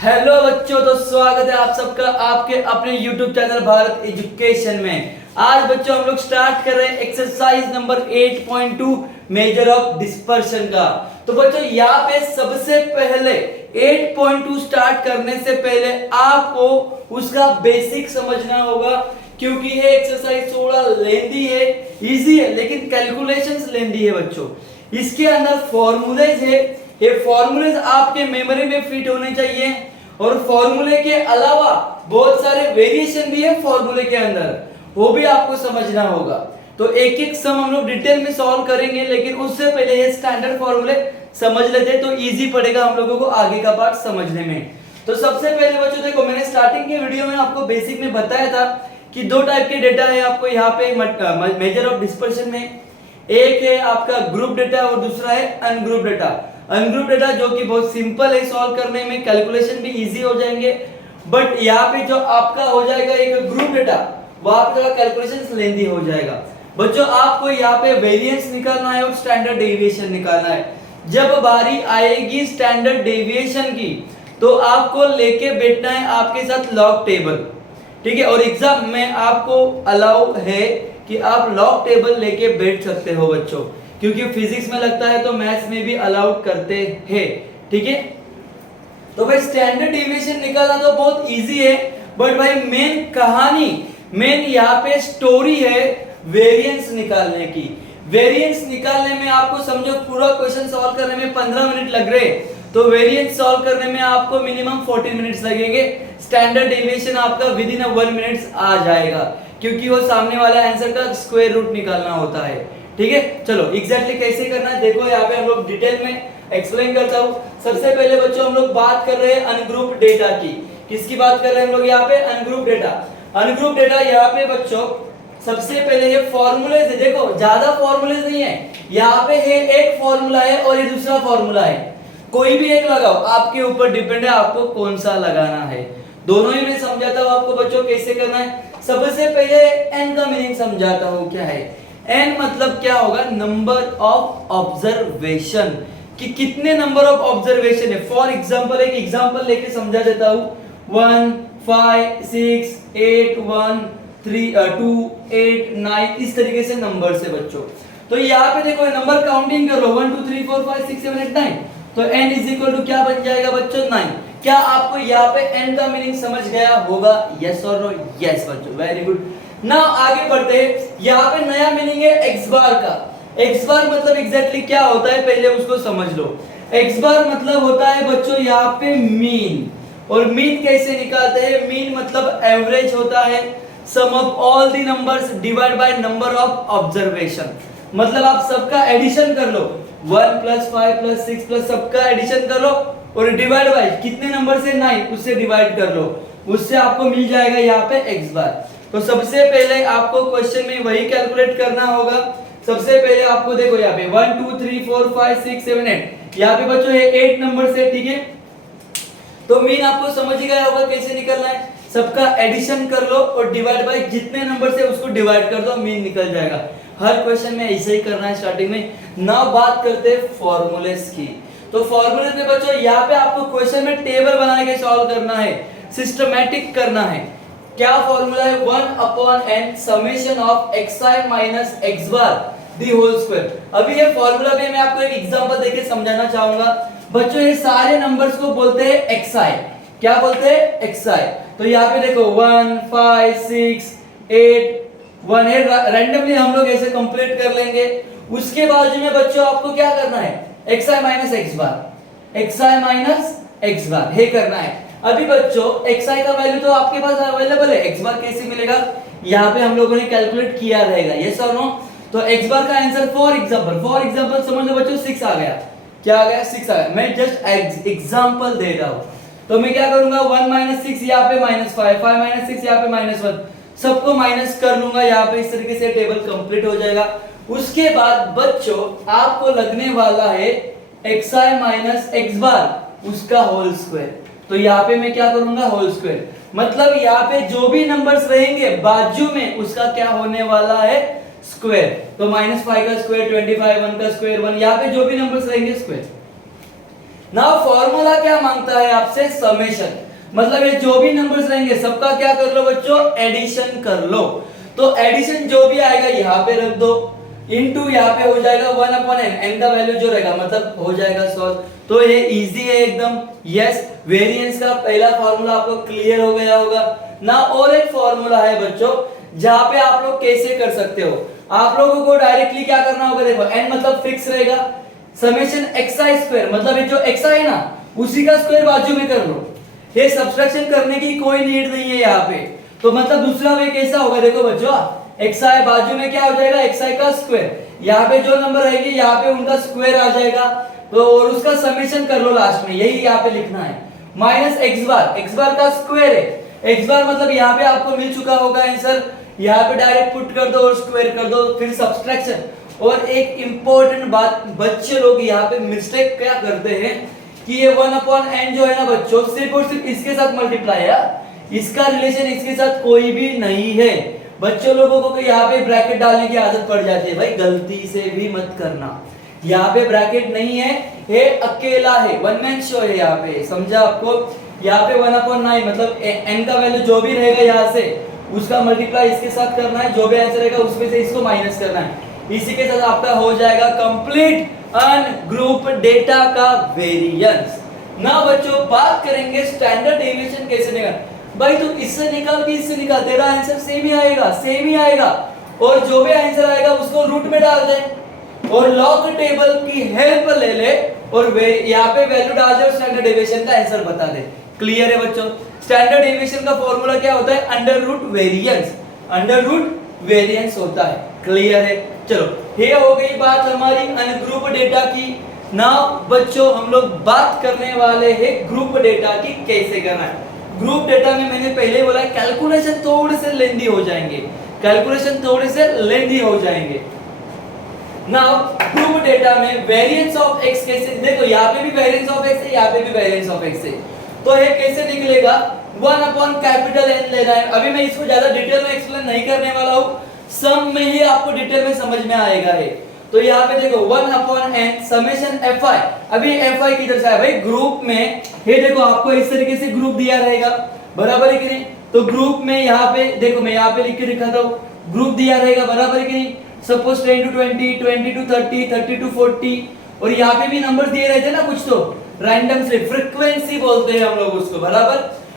Hello बच्चों, तो स्वागत है आप सबका आपके अपने YouTube चैनल भारत एजुकेशन में। आज बच्चों हम लोग स्टार्ट कर रहे हैं exercise number 8.2 measure of dispersion का। तो बच्चों यहाँ पे सबसे पहले 8.2 स्टार्ट करने से पहले आपको उसका बेसिक समझना होगा, क्योंकि ये एक्सरसाइज थोड़ा लेंदी है, इजी है, लेकिन कैलकुलेशंस लेंदी है बच्चों। इसके अंदर फॉर्मूलेज है, ये फॉर्मूलेज आपके मेमोरी में फिट होने चाहिए, और फॉर्मूले के अलावा बहुत सारे वेरिएशन भी है फॉर्मूले के अंदर, वो भी आपको समझना होगा। तो एक एक सम हम लोग डिटेल में सॉल्व करेंगे, लेकिन उससे पहले ये स्टैंडर्ड फॉर्मूले समझ लेते हैं तो इजी पड़ेगा हम लोगों को आगे का पार्ट समझने में। तो सबसे पहले बच्चों देखो, मैंने स्टार्टिंग के वीडियो में आपको बेसिक में बताया था कि दो टाइप के डेटा है आपको यहाँ पे मेजर ऑफ डिस्पर्शन में। एक है आपका ग्रुप डेटा और दूसरा है अनग्रुप डेटा। अनग्रुप डेटा जो कि बहुत सिंपल है सॉल्व करने में, कैलकुलेशन भी इजी हो जाएंगे, बट यहाँ पे जो आपका हो जाएगा एक ग्रुप डेटा, वहां पे थोड़ा कैलकुलेशन लेंदी हो जाएगा। बच्चों आपको यहाँ पे वेरिएंस निकालना है और स्टैंडर्ड डेविएशन निकालना है। जब बारी आएगी स्टैंडर्ड डेविएशन की तो आपको लेके बैठना है आपके साथ लॉग टेबल, ठीक है। और एग्जाम में आपको अलाउ है कि आप लॉग टेबल लेके बैठ सकते हो बच्चों, क्योंकि फिजिक्स में लगता है तो मैथ्स में भी अलाउड करते हैं, ठीक है। तो भाई स्टैंडर्ड डेविएशन निकालना तो बहुत इजी है, बट भाई मेन कहानी, मेन यहाँ पे स्टोरी है वेरिएंस निकालने की। वेरिएंस निकालने में आपको समझो पूरा क्वेश्चन सॉल्व करने में 15 मिनट लग रहे, तो वेरिएंस सॉल्व करने में आपको मिनिमम 14 मिनट्स लगेंगे। स्टैंडर्ड डेविएशन आपका विद इन 1 मिनट आ जाएगा, क्योंकि वो सामने वाला आंसर का स्क्वायर रूट निकालना होता है, ठीक है। चलो एग्जैक्टली कैसे करना है देखो, यहाँ पे हम लोग डिटेल में एक्सप्लेन करता हूँ। सबसे पहले बच्चों हम लोग बात कर रहे हैं अनग्रुप डेटा की। किसकी बात कर रहे हैं हम लोग यहाँ पे? Ungroup data. अनग्रुप डेटा यहाँ पे बच्चों सबसे पहले ये फॉर्मूले से देखो, ज्यादा फॉर्मूले नहीं है, यहाँ पे है एक फॉर्मूला है और ये दूसरा फॉर्मूला है, कोई भी एक लगाओ, आपके ऊपर डिपेंड है आपको कौन सा लगाना है। दोनों ही मैं समझाता हूँ आपको बच्चों कैसे करना है। सबसे पहले एन का मीनिंग समझाता हूँ क्या है। एन मतलब क्या होगा? नंबर ऑफ ऑब्जर्वेशन, कि कितने नंबर ऑफ ऑब्जर्वेशन है। फॉर एग्जांपल एक एग्जांपल लेके समझा देता हूँ, 1 5 6 8 1 3 2 8 9, इस तरीके से नंबर से बच्चों। तो यहाँ पे देखो नंबर काउंटिंग कर लो, 1 2 3 4 5 6 7 8 9, तो n इज इक्वल टू क्या बन जाएगा बच्चों? 9। क्या आपको यहाँ पे n का मीनिंग समझ गया होगा? यस और नो? यस बच्चों, वेरी गुड। नाउ आगे बढ़ते हैं, यहाँ पे नया मीनिंग है x बार का। x बार मतलब एग्जैक्टली क्या होता है पहले उसको समझ लो। x बार मतलब होता है बच्चों यहाँ पे मीन, और मीन कैसे निकालते हैं? मीन मतलब एवरेज होता है, sum of all the numbers divide by number of observation. मतलब आप सबका एडिशन कर लो, 1 + 5 + 6 + सबका एडिशन कर लो और डिवाइड बाय कितने नंबर से? 9, उससे डिवाइड कर लो, उससे आपको मिल जाएगा यहाँ पे x बार। तो सबसे पहले आपको क्वेश्चन में वही कैलकुलेट करना होगा। सबसे पहले आपको देखो यहाँ पे 1 2 3 4 5 6 7 8, यहाँ पे बच्चों ये 8 नंबर से, ठीक है। तो मीन आपको समझ ही गया होगा कैसे निकलना है। सबका एडिशन कर लो और डिवाइड बाय जितने नंबर से उसको डिवाइड कर दो, मीन निकल जाएगा। हर क्वेश्चन में ऐसे ही करना है स्टार्टिंग में। नाउ बात करते हैं फॉर्मूलेस की। तो फॉर्मूले में बच्चों यहाँ पे आपको क्वेश्चन में टेबल बना के सॉल्व करना है, सिस्टमैटिक करना है। क्या फॉर्मूला है? 1/n summation of xi - x bar the whole square. अभी ये फॉर्मूला भी मैं आपको एक एग्जांपल देके समझाना चाहूंगा बच्चों। ये सारे नंबर्स को बोलते हैं xi। क्या बोलते हैं? xi। तो यहाँ पे देखो 1 5 6 8 1 है, रैंडमली हम लोग ऐसे कंप्लीट कर लेंगे। उसके बाजू में बच्चों आपको क्या करना है? xi - x बार, xi - x बार है करना है। अभी बच्चों xi का वैल्यू तो आपके पास अवेलेबल है, x बार कैसे मिलेगा? यहाँ पे हम लोगों ने कैलकुलेट किया रहेगा, यस और नो? तो x बार का आंसर फॉर एग्जांपल समझ लो बच्चों 6 आ गया। क्या आ गया? 6 आ गया। मैं जस्ट एग्जांपल दे रहा हूँ। तो मैं क्या करूंगा? 1 - 6 यहाँ पे -5, 5 - 6 यहाँ पे -1, सबको माइनस कर लूंगा यहाँ पे। इस तरीके से टेबल कंप्लीट हो जाएगा। उसके बाद बच्चों आपको लगने वाला है xi - x बार, उसका होल स्क्वायर। तो यहाँ पे मैं क्या करूंगा? Whole square. मतलब यहाँ पे जो भी नंबर्स रहेंगे बाजू में उसका क्या होने वाला है? स्क्वायर। तो -5 का स्क्वायर 25, 1 का स्क्वायर 1, यहाँ पे जो भी नंबर्स रहेंगे स्क्वायर। ना फॉर्मूला क्या मांगता है आपसे, समेशन, मतलब ये जो भी नंबर्स रहेंगे सबका क्या कर लो बच्चों, एडिशन कर लो। तो एडिशन जो भी आएगा यहाँ पे रख दो, इनटू यहाँ पे हो जाएगा 1 अपॉन n, n का वैल्यू जो रहेगा मतलब हो जाएगा सॉल्व। तो ये इजी है एकदम। यस, वेरिएंस का पहला फार्मूला आपको क्लियर हो गया होगा ना। और एक फार्मूला है बच्चों जहां पे आप लोग कैसे कर सकते हो, आप लोगों को डायरेक्टली क्या करना होगा, देखो n मतलब फिक्स रहेगा, समेशन xi स्क्वायर, मतलब ये जो xi है ना उसी का स्क्वायर बाजू में कर लो। ये सब्ट्रैक्शन करने की कोई नीड नहीं है यहाँ पे। तो मतलब दूसरा वे कैसा होगा, देखो बच्चों xi बाजू में क्या हो जाएगा, xi का स्क्वायर, यहाँ पे जो नंबर रहेगी यहाँ पे उनका स्क्वायर आ जाएगा, तो और उसका समेशन कर लो लास्ट में, यही यहाँ पे लिखना है। माइनस x बार का स्क्वायर है, x बार मतलब यहाँ पे आपको मिल चुका होगा आंसर, यहाँ पे डायरेक्ट पुट कर दो और स्क्वायर कर दो, फिर सब्ट्रैक्शन। और एक इंपॉर्टेंट बात, बच्चे लोग यहाँ पे मिस्टेक क्या करते हैं कि ये 1 अपॉन n जो है ना बच्चों, सिर्फ और सिर्फ इसके साथ मल्टीप्लाई है, इसका रिलेशन इसके साथ कोई भी नहीं है। बच्चों लोगों को यहाँ पे ब्रैकेट डालने की आदत पड़ जाती है, भाई गलती से भी मत करना, यहाँ पे ब्रैकेट नहीं है, ये अकेला है, वन मैन शो है यहाँ पे, समझा आपको। यहाँ पे 1 अपॉन 9 मतलब n का वैल्यू जो भी रहेगा यहाँ से उसका मल्टीप्लाई इसके साथ करना है, जो भी आंसर रहेगा उसमें से इसको माइनस करना है। इसी के साथ आपका हो जाएगा कंप्लीट अनग्रुप डेटा का वेरिएंस। ना बच्चों बात करेंगे स्टैंडर्ड डेविएशन कैसे निकाल, भाई तो इससे निकाल के इससे निकाल, तेरा आंसर सेम ही आएगा, और जो भी आंसर आएगा उसको रूट में डाल दे और लॉग टेबल की हेल्प ले ले और यहाँ पे वैल्यू डाल दे और स्टैंडर्ड डेविएशन का आंसर बता दे। क्लियर है बच्चों। स्टैंडर्ड डेविएशन का फॉर्मूला क्या होता है, अंडर रूट वेरिएंस होता है। क्लियर है। चलो ये हो गई बात हमारी अनग्रुप डेटा की। नाउ बच्चों हम लोग बात करने वाले हैं ग्रुप डेटा की कैसे करना है। ग्रुप डेटा में मैंने पहले बोला कैलकुलेशन थोड़े से लेंदी हो जाएंगे, नाउ ग्रुप डेटा में वेरिएंस ऑफ x कैसे, देखो यहाँ पे भी वेरिएंस ऑफ x है, यहाँ पे भी वेरिएंस ऑफ x है, तो ये कैसे निकलेगा, 1 अपॉन कैपिटल N लेना है। अभी मैं इसको ज्यादा डिटेल में एक्सप्लेन नहीं करने वाला हूँ, सम में ही आपको डिटेल में समझ में आएगा है। तो यहाँ पे देखो 1 अपॉन n समेशन fi, अभी fi किधर से आया भाई, ग्रुप में ये देखो आपको इस तरीके से ग्रुप दिया रहेगा, बराबर है कि नहीं। तो ग्रुप में यहाँ पे देखो मैं यहाँ पे लिख के दिखाता हूँ, ग्रुप दिया रहेगा, बराबर है कि नहीं। सपोज 10 to 20, 20 to 30, 30 to 40, और यहाँ पे भी नंबर दिए रहते ना कुछ, तो रैंडम से फ्रीक्वेंसी बोलते हैं हम लोग उसको, बराबर।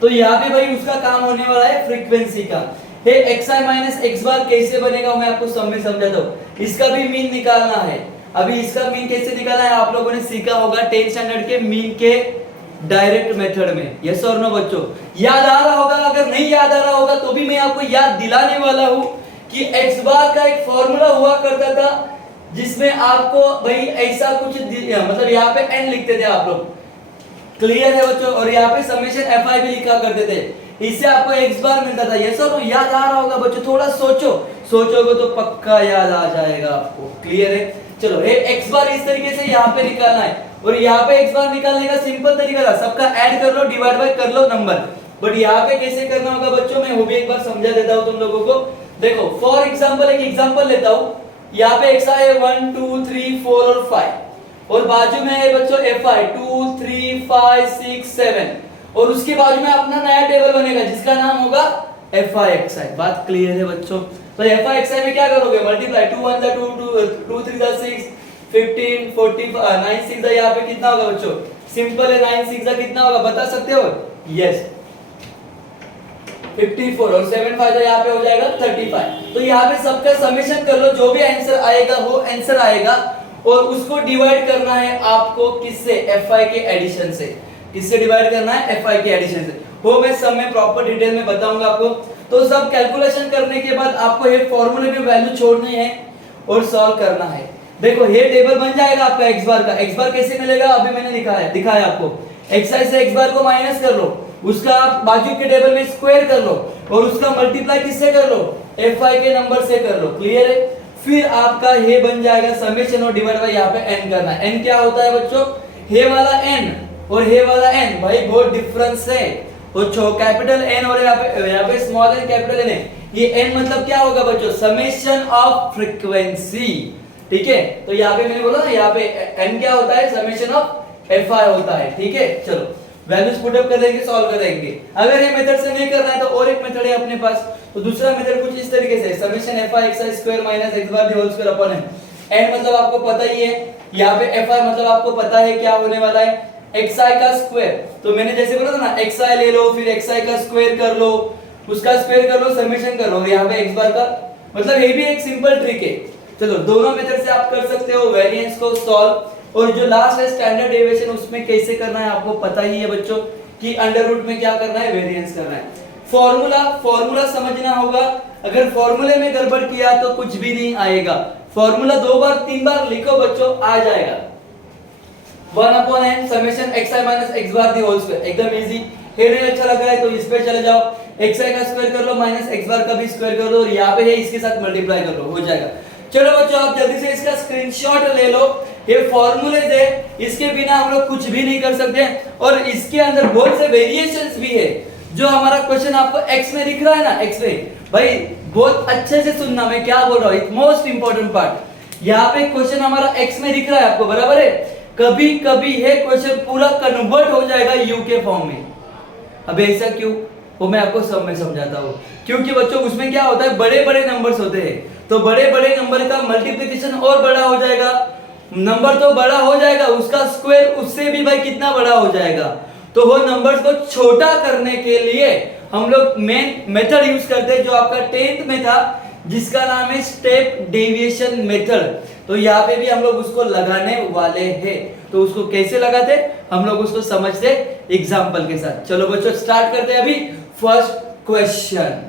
तो यहाँ पे भाई उसका काम होने वाला है फ्रीक्वेंसी का। ये xi माइनस x बार कैसे बनेगा मैं आपको सब में समझाता हूँ। इसका भी मीन निकालना है। अभी इसका मीन कैसे निकालना है आप लोगों ने सीखा होगा 10th स्टैंडर्ड के मीन के डायरेक्ट मेथड में। यस और नो बच्चों, याद आ रहा होगा, अगर नहीं याद आ रहा होगा तो भी मैं आपको याद दिलाने वाला हूँ कि x बार का एक फॉर्मूला हुआ करता था जिसमें आपको भाई ऐसा कुछ मतलब यहाँ पे n लिखते थे आप लोग। क्लियर है बच्चों। और यहाँ पे समेशन fi भी लिखा करते थे, इससे आपको x बार मिलता था। यस और नो, याद आ रहा होगा बच्चों, थोड़ा सोचोगे तो पक्का याद आ जाएगा आपको। क्लियर है। चलो ये x बार इस तरीके से यहाँ पे निकालना है, और यहाँ पे x बार निकालने का सिंपल तरीका था, सबका ऐड कर लो, डिवाइड बाय कर लो नंबर। बट यहाँ पे कैसे करना होगा बच्चों, मैं वो भी एक बार समझा देता हूँ तुम लोगों को। देखो फॉर एग्जांपल एक एग्जांपल लेता हूँ, यहाँ पे x है 1 2 3 4 और 5, और बाजू में है बच्चों fi 2 3 5 6 7, और उसके बाजू में अपना नया टेबल बनेगा जिसका नाम होगा fi। बात क्लियर है बच्चों। तो fi में क्या करोगे, मल्टीप्लाई 2 1 2 2 3 6 15 45 9 6 यहाँ पे कितना होगा बच्चों, सिंपल है, 9 6 कितना होगा बता सकते हो। यस 54, और 7 5 यहाँ पे हो जाएगा 35। तो यहाँ पे सबका समेशन कर लो, जो भी आंसर आएगा वो आंसर आएगा, और उसको डिवाइड करना है आपको किससे, fi के एडिशन से। किससे डिवाइड करना है, fi के एडिशन से। वो मैं सब में प्रॉपर डिटेल में बताऊंगा आपको। तो सब कैलकुलेशन करने के बाद आपको ये फॉर्मूले में वैल्यू छोड़नी है और सॉल्व करना है। देखो ये टेबल बन जाएगा आपका x बार का। x बार कैसे मिलेगा, अभी मैंने दिखाया आपको। xi से x बार को माइनस कर लो, उसका बाजू के टेबल में स्क्वायर कर लो, और उसका मल्टीप्लाई किससे कर लो, fi के नंबर से कर लो। क्लियर है। फिर आपका ये बन जाएगा समेशन, और डिवाइड बाय यहाँ पे n करना है। n क्या होता है बच्चों, ये वाला n और ये वाला n, भाई बहुत डिफरेंस है। और कैपिटल N और यहाँ पे स्मॉल n कैपिटल N है। ये n मतलब क्या होगा बच्चों, समेशन ऑफ फ्रीक्वेंसी। ठीक है। तो यहाँ पे मैंने बोला ना, यहाँ पे n क्या होता है, समेशन ऑफ fi होता है। ठीक है, चलो वैल्यूज पुटअप कर देंगे, सॉल्व कर देंगे। अगर ये मेथड से नहीं करना है तो और एक मेथड है अपने पास। तो दूसरा मेथड कुछ इस तरीके से summation fi xi square minus x bar the whole square upon n। n मतलब आपको पता ही है, यहाँ पे fi मतलब आपको पता है क्या होने वाला है, xi का स्क्वायर। तो मैंने जैसे बोला था ना, xi ले लो, फिर xi का स्क्वायर कर लो, उसका स्क्वायर कर लो, समेशन कर लो, और यहाँ पे x बार का, मतलब ये भी एक सिंपल ट्रिक है। चलो दोनों मेथड से आप कर सकते हो वेरिएंस को सॉल्व। और जो लास्ट है स्टैंडर्ड डेविएशन, उसमें कैसे करना है आपको पता ही है बच्चों कि अंडर रूट में क्या करना है, वेरिएंस करना है। फॉर्मूला समझना होगा। अगर फॉर्मूले में गड़बड़ किया तो कुछ भी नहीं आएगा। फॉर्मूला 2 बार 3 बार लिखो बच्चों, आ जाएगा। 1/n summation xi minus x bar the whole square, एकदम इजी। हेड अच्छा लग रहा है तो इस पे चले जाओ, xi का स्क्वायर कर लो माइनस x बार का भी स्क्वायर कर लो, और यहाँ पे है इसके साथ मल्टीप्लाई कर लो, हो जाएगा। चलो बच्चों आप जल्दी से इसका स्क्रीनशॉट ले लो। ये फॉर्मूलेज है, इसके बिना हम लोग कुछ भी नहीं कर सकते। और इसके अंदर बहुत से वेरिएशंस भी है। जो हमारा क्वेश्चन आपको x में दिख रहा है ना, x में, भाई बहुत अच्छे से सुनना मैं क्या बोल रहा हूँ, मोस्ट इंपॉर्टेंट पार्ट। यहाँ पे क्वेश्चन हमारा x में दिख रहा है आपको, बराबर है। कभी कभी है क्वेश्चन पूरा कन्वर्ट हो जाएगा यू के फॉर्म में। अब ऐसा क्यों, वो मैं आपको सब में समझाता हूँ। क्योंकि बच्चों उसमें क्या होता है, बड़े बड़े नंबर्स होते हैं, तो बड़े बड़े नंबर का मल्टीप्लिकेशन और बड़ा हो जाएगा। नंबर तो बड़ा हो जाएगा, उसका स्क्वायर उससे भी भाई कितना बड़ा हो जाएगा। तो वो नंबर्स को छोटा करने के लिए हम लोग मेन मेथड यूज करते हैं, जो आपका 10th में था, जिसका नाम है स्टेप डेविएशन मेथड। तो यहाँ पे भी हम लोग उसको लगाने वाले हैं। तो उसको कैसे लगाते हम लोग उसको समझते एग्जाम्पल के साथ। चलो बच्चों स्टार्ट करते हैं अभी फर्स्ट क्वेश्चन।